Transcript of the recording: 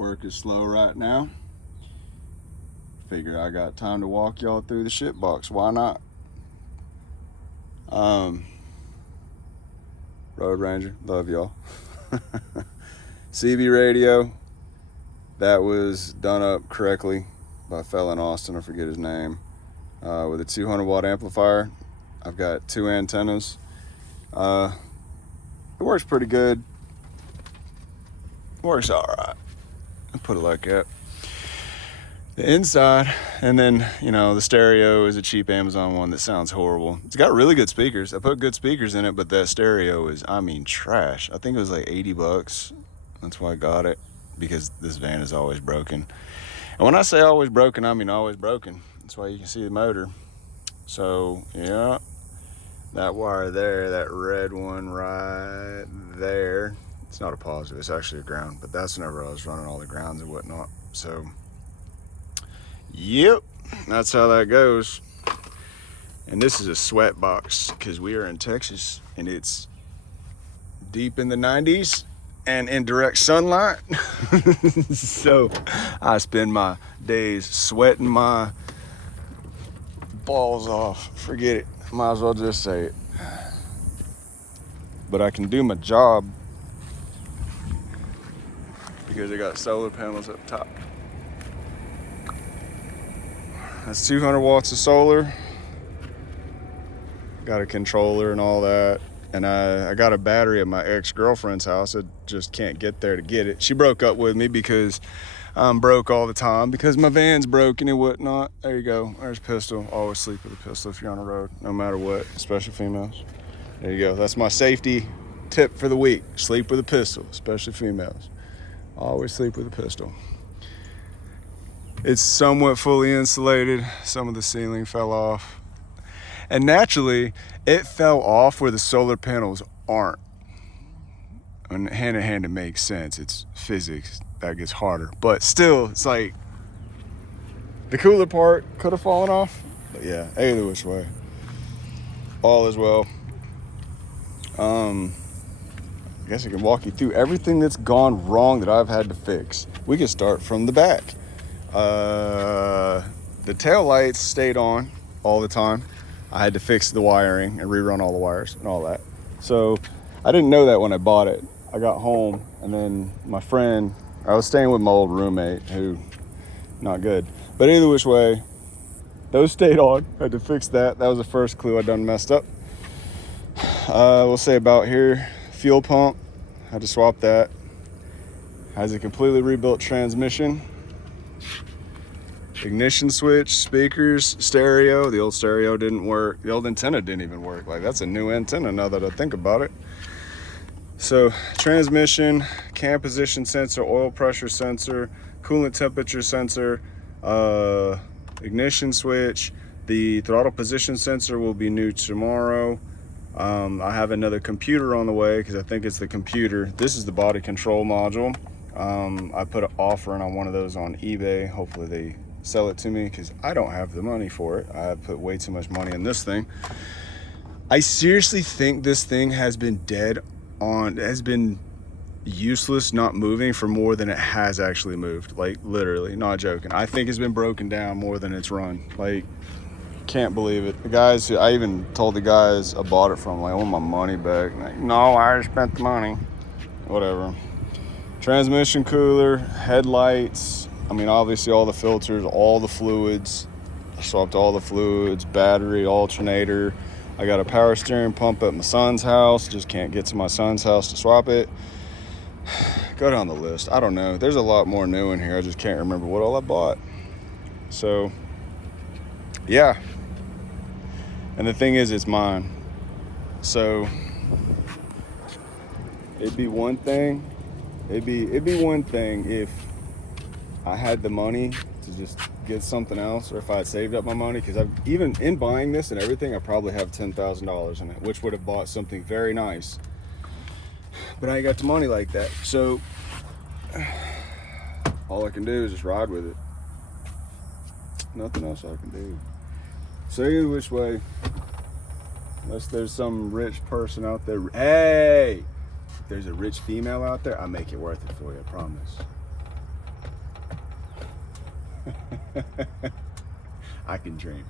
Work is slow right now. Figure I got time to walk y'all through the shit box. Why not? Road Ranger, love y'all. CB radio, that was done up correctly by a fella in Austin, I forget his name, with a 200 watt amplifier. I've got 2 antennas. It works pretty good. Works all right. I'll put it like that. The inside, and then, you know, the stereo is a cheap Amazon one that sounds horrible. It's got really good speakers. I put good speakers in it, but that stereo is, I mean, trash. I think it was like $80. That's why I got it, because this van is always broken. And when I say always broken, I mean always broken. That's why you can see the motor. So, yeah, that wire there, that red one right there, it's not a positive, it's actually a ground, but that's whenever I was running all the grounds and whatnot. So, yep, that's how that goes. And this is a sweat box because we are in Texas and it's deep in the 90s and in direct sunlight. So I spend my days sweating my balls off. Forget it, might as well just say it. But I can do my job because I got solar panels up top. That's 200 watts of solar. Got a controller and all that. And I got a battery at my ex-girlfriend's house. I just can't get there to get it. She broke up with me because I'm broke all the time, because my van's broken and whatnot. There you go. There's pistol. Always sleep with a pistol if you're on the road, no matter what, especially females. There you go. That's my safety tip for the week. Sleep with a pistol, especially females. Always sleep with a pistol. It's somewhat fully insulated. Some of the ceiling fell off. And naturally, it fell off where the solar panels aren't. And hand in hand, it makes sense. It's physics. That gets harder. But still, it's like, the cooler part could have fallen off. But yeah, either which way, all is well. I guess I can walk you through everything that's gone wrong that I've had to fix. We can start from the back. The tail lights stayed on all the time. I had to fix the wiring and rerun all the wires and all that. So I didn't know that when I bought it. I got home and then my friend, I was staying with my old roommate who, not good. But either which way, those stayed on. I had to fix that. That was the first clue I done messed up. We'll say about here, fuel pump, had to swap that. Has a completely rebuilt transmission. Ignition switch, speakers, stereo. The old stereo didn't work. The old antenna didn't even work. Like, that's a new antenna now that I think about it. So, transmission, cam position sensor, oil pressure sensor, coolant temperature sensor, ignition switch. The throttle position sensor will be new tomorrow. I have another computer on the way because I think it's the computer. This is the body control module. I put an offer in on one of those on eBay. Hopefully they sell it to me because I don't have the money for it. I put way too much money in this thing. I seriously think this thing has been has been useless, not moving for more than it has actually moved. Like, literally, not joking. I think it's been broken down more than it's run. Like, can't believe it. The guys, I even told the guys I bought it from, like, I want my money back. Like, no, I already spent the money. Whatever. Transmission cooler, headlights. I mean, obviously all the filters, all the fluids. I swapped all the fluids, battery, alternator. I got a power steering pump at my son's house. Just can't get to my son's house to swap it. Go down the list. I don't know. There's a lot more new in here. I just can't remember what all I bought. So, yeah. And the thing is, it's mine. So, it'd be one thing. It'd be one thing if I had the money to just get something else, or if I had saved up my money, because even in buying this and everything, I probably have $10,000 in it, which would have bought something very nice. But I ain't got the money like that, so all I can do is just ride with it. Nothing else I can do. So either which way, unless there's some rich person out there, hey, if there's a rich female out there, I'll make it worth it for you, I promise. I can dream.